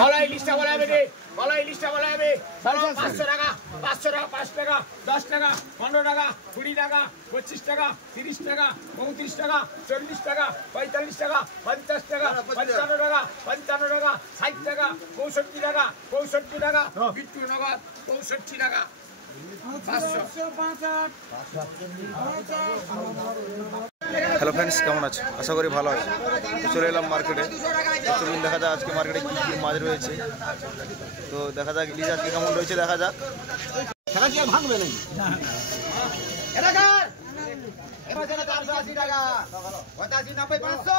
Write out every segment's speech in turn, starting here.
বলো ইলিশটা বলা হবে রে, বলো ইলিশটা বলা হবে। বলো 500 টাকা, 500 টাকা, 5 টাকা, 10 টাকা, 15 টাকা, 20 টাকা, 25 টাকা, 30 টাকা, 35 টাকা, 40 টাকা, 45 টাকা, 50 টাকা, 55 টাকা, 55 টাকা, 60 টাকা, 65 টাকা, 65 টাকা, বিট্টু নগদ 65 টাকা। হ্যালো ফ্রেন্ডস, কেমন আছে? আশা করি ভালো আছে। চলে এলাম মার্কেটে। চলুন দেখা যাক আজকে মার্কেটে কী কী মাছ রয়েছে। তো দেখা যাক ইলিশ আজকে কেমন রয়েছে, দেখা যাক। ভাঙবে নাকি 480 টাকা, 85, 90, 500,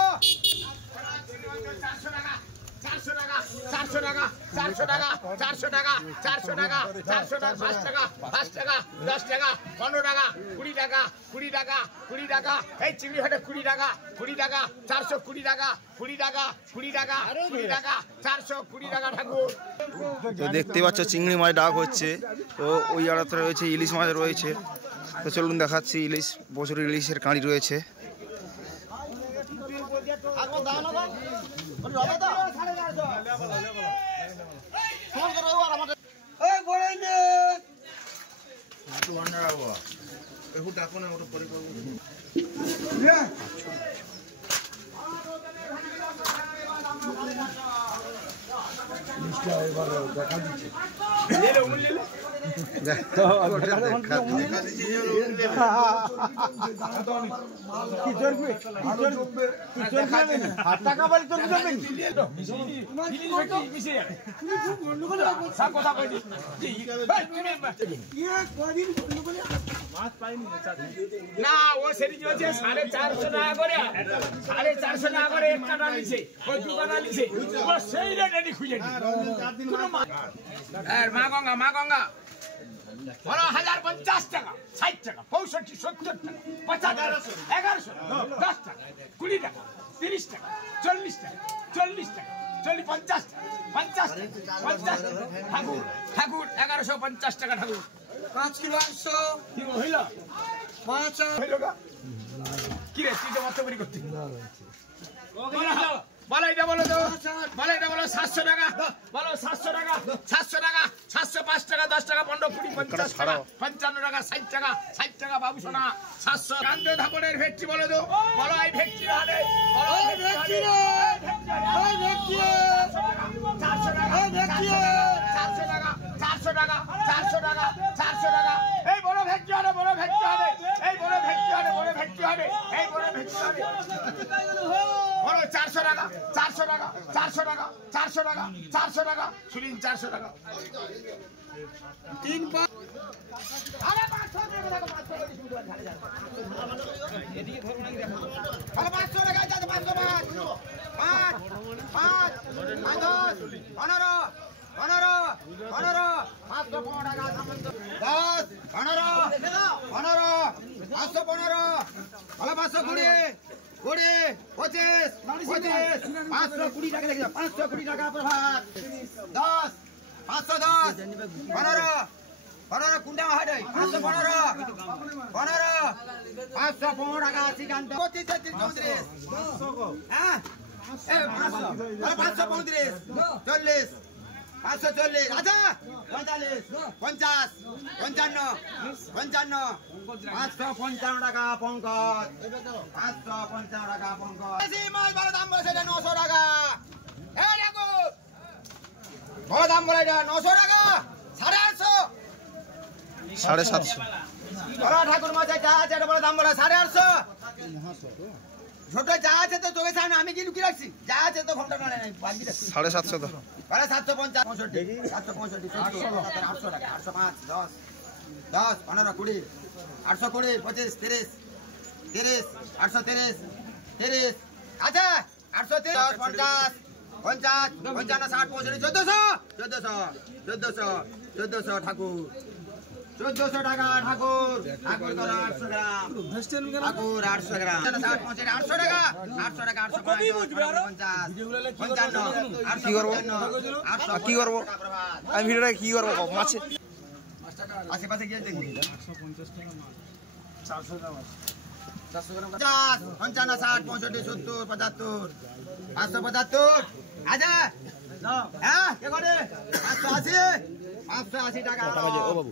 400 টাকা, 400 টাকা, 400 টাকা, 400 টাকা, 400 টাকা, 400 টাকা, 5 টাকা, 5 টাকা, 10 টাকা, 15 টাকা, 20 টাকা, 20 টাকা, 20 টাকা, এই চিংড়ি হাটে 20 টাকা, 20 টাকা, 420 টাকা, 20 টাকা, 20 টাকা, 20 টাকা, 420 টাকা ঠাকুর। তো দেখতে পাচ্ছ চিংড়ি মাছ ডাক হচ্ছে। তো ওই আড়াতে রয়েছে ইলিশ মাছ রয়েছে। তো চলুন দেখাচ্ছি ইলিশ, প্রচুর ইলিশের কাঁড়ি রয়েছে। না ও সেটি হচ্ছে 450 টাকা করে, 450 টাকা করে এক কাটা নিছে, ওই দু কাটা নিছে, ও সেই রেডি খুঁজে আর মা গঙ্গা বলো 1050 টাকা, 60 টাকা, 65, 70 টাকা, 50, 1100, 10 টাকা, 20 টাকা, 30 টাকা, 40 টাকা, 40 টাকা, 50 টাকা, 50 ঠাকুর ঠাকুর 1150 টাকা ঠাকুর। 5 কিলো 800 কি হইল? 5 হইল গা কি রে তুই তো মত করি করতে বলো এটা বলো তো, বলো এটা বলো 700 টাকা, বলো 700 টাকা, 700 টাকা, 705 টাকা, 10 টাকা, 15, 20, 50 টাকা, 55 টাকা, 60 টাকা, 60 টাকা বাবু সোনা 700। কান্দ ধাপনের ভেটকি বলো তো, বলো এই ভেটকি হাটে, বলো এই ভেটকি রে, এই ভেটকি 400 টাকা, 400 টাকা, 400 টাকা, 400 টাকা, 400 টাকা, এই বড় ভেটকি হাটে, বড় ভেটকি হাটে, এই বড় ভেটকি হাটে, বড় ভেটকি হাটে, এই বড় ভেটকি হাটে বড় 400 টাকা, 400 টাকা, 400 টাকা, 400 টাকা, 400 টাকা, সুরিন 400 টাকা 3 5 আরে 500 টাকা দেখো 500 টাকা শুরু করে ঝাড়ে যাবে এদিকে ধরো নাকি দেখো আরে 500 টাকা যাচ্ছে 500 5 5 5 10 15 15 15 515 টাকা সামন্ত 10 15 15 515 আরে 520 20 25 25 520 টাকা দেখো 520 টাকা প্রভাত 10 510 15 15 কুন্ডা হাটে 515 15 515 টাকা শ্রীকান্ত 25 33 34 হ্যাঁ 535 40 540 আচ্ছা 45 50 55 55 555 টাকা পঙ্কজ 555 টাকা পঙ্কজ বেশি মাছ ভালো দাম বলে সেটা 900 টাকা এ দেখো ভালো দাম বলে এটা 900 টাকা 850 750 বড় ঠাকুর মাছ যা আছে এটা বলে দাম বলে 850 ছোট যা আছে তো তোকে সামনে আমি কি লুকিয়ে রাখছি যা আছে তো ঘন্টা টানে নাই বাকি 750 তো বলে 750 765 800 টাকা 805 10 10 15 20 820 25 30 30 830 30 আচ্ছা 830 50 50 55 60 1400 ঠাকুর 1400 টাকা ঠাকুর ঠাকুর ধরো 800 গ্রাম ঠাকুর 800 গ্রাম 800 টাকা 800 টাকা 850 কি করবো কি করবো আমি ভিডিওটা কি করবো মাছে আশেপাশে গিয়ে দেখি 400 গ্রাম 50 55 60 65 70 75 575 আচ্ছা হ্যাঁ কে করে 580 টাকা ও বাবু